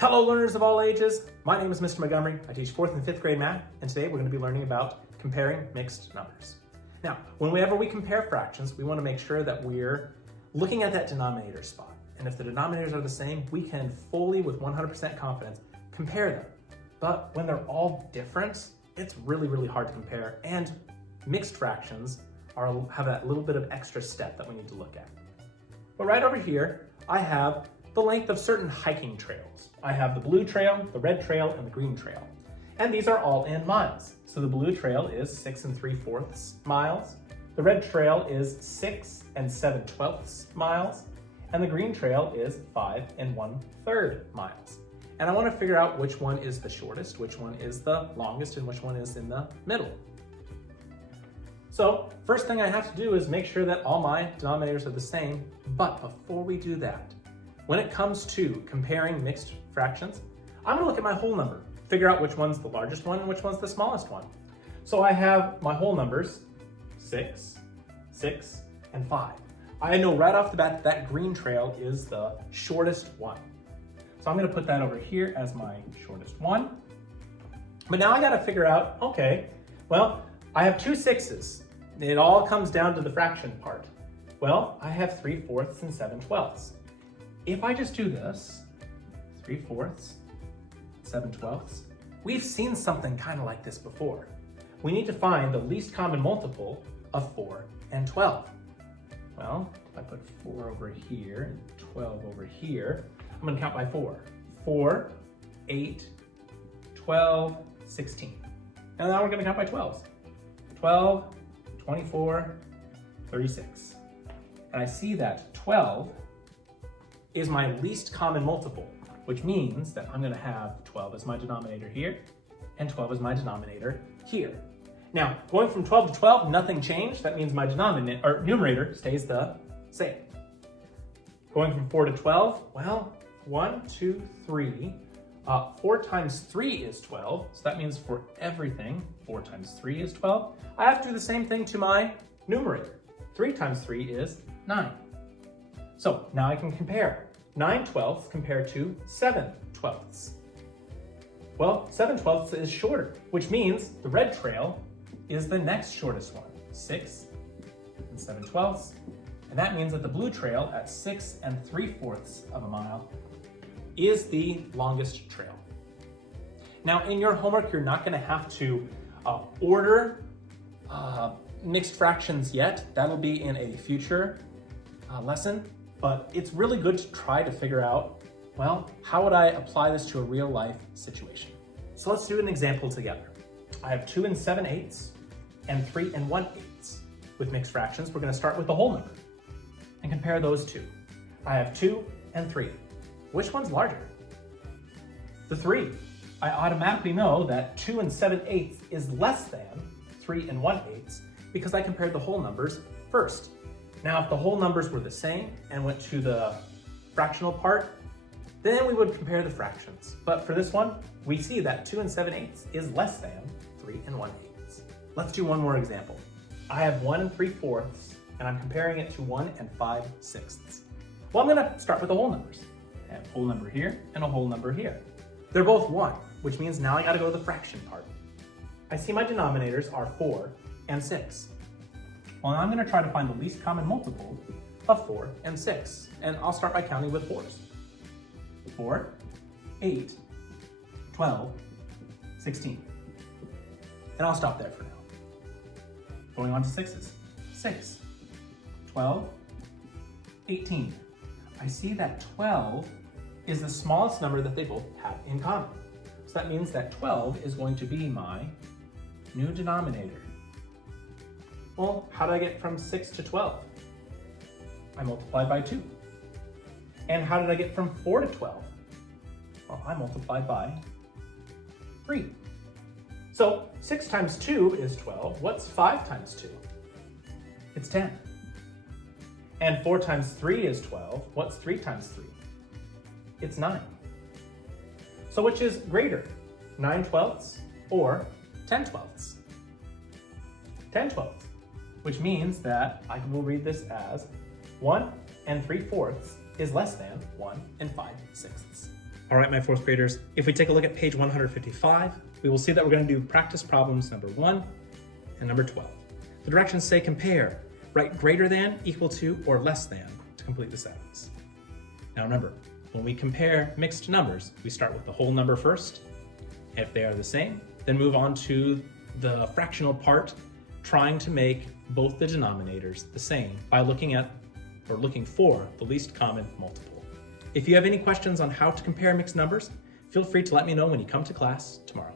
Hello learners of all ages, my name is Mr. Montgomery. I teach 4th and 5th grade math, and today we're going to be learning about comparing mixed numbers. Now, whenever we compare fractions, we want to make sure that we're looking at that denominator spot. And if the denominators are the same, we can fully, with 100% confidence, compare them. But when they're all different, it's really hard to compare, and mixed fractions have that little bit of extra step that we need to look at. But right over here, I have the length of certain hiking trails. I have the blue trail, the red trail, and the green trail. And these are all in miles. So the blue trail is 6 3/4 miles. The red trail is 6 7/12 miles. And the green trail is 5 1/3 miles. And I want to figure out which one is the shortest, which one is the longest, and which one is in the middle. So first thing I have to do is make sure that all my denominators are the same. But before we do that, when it comes to comparing mixed fractions, I'm going to look at my whole number, figure out which one's the largest one and which one's the smallest one. So I have my whole numbers, 6, 6, and 5. I know right off the bat that green trail is the shortest one. So I'm going to put that over here as my shortest one. But now I got to figure out, okay, well, I have two 6s. It all comes down to the fraction part. Well, I have 3/4 and 7/12. If I just do this, 3/4, 7/12, we've seen something kind of like this before. We need to find the least common multiple of 4 and 12. Well, if I put 4 over here and 12 over here, I'm going to count by 4. 4, 8, 12, 16. And now we're going to count by 12s. 12, 24, 36. And I see that 12 is my least common multiple, which means that I'm going to have 12 as my denominator here and 12 as my denominator here. Now, going from 12 to 12, nothing changed. That means my numerator stays the same. Going from 4 to 12, well, 1, 2, 3. 4 times 3 is 12, so that means for everything, 4 times 3 is 12. I have to do the same thing to my numerator. 3 times 3 is 9. So now I can compare 9/12 compared to 7/12. Well, 7/12 is shorter, which means the red trail is the next shortest one, 6 7/12. And that means that the blue trail at 6 3/4 of a mile is the longest trail. Now in your homework, you're not gonna have to order mixed fractions yet. That'll be in a future lesson, but it's really good to try to figure out, well, how would I apply this to a real life situation? So let's do an example together. I have 2 7/8 and 3 1/8. With mixed fractions, we're gonna start with the whole number and compare those two. I have 2 and 3. Which one's larger? The 3. I automatically know that 2 7/8 is less than 3 1/8 because I compared the whole numbers first. Now, if the whole numbers were the same and went to the fractional part, then we would compare the fractions. But for this one, we see that 2 7/8 is less than 3 1/8. Let's do one more example. I have 1 3/4, and I'm comparing it to 1 5/6. Well, I'm gonna start with the whole numbers. I have a whole number here and a whole number here. They're both 1, which means now I gotta go to the fraction part. I see my denominators are 4 and 6. Well, I'm gonna try to find the least common multiple of 4 and 6, and I'll start by counting with 4s. 4, 8, 12, 16. And I'll stop there for now. Going on to 6s. 6, 12, 18. I see that 12 is the smallest number that they both have in common. So that means that 12 is going to be my new denominator. Well, how did I get from 6 to 12? I multiplied by 2. And how did I get from 4 to 12? Well, I multiplied by 3. So 6 times 2 is 12. What's 5 times 2? It's 10. And 4 times 3 is 12. What's 3 times 3? It's 9. So which is greater, 9/12 or 10/12? 10/12, which means that I will read this as 1 3/4 is less than 1 5/6. All right, my fourth graders, if we take a look at page 155, we will see that we're going to do practice problems number 1 and number 12. The directions say compare, write greater than, equal to, or less than to complete the sentence. Now remember, when we compare mixed numbers, we start with the whole number first. If they are the same, then move on to the fractional part, trying to make both the denominators the same by looking for the least common multiple. If you have any questions on how to compare mixed numbers, feel free to let me know when you come to class tomorrow.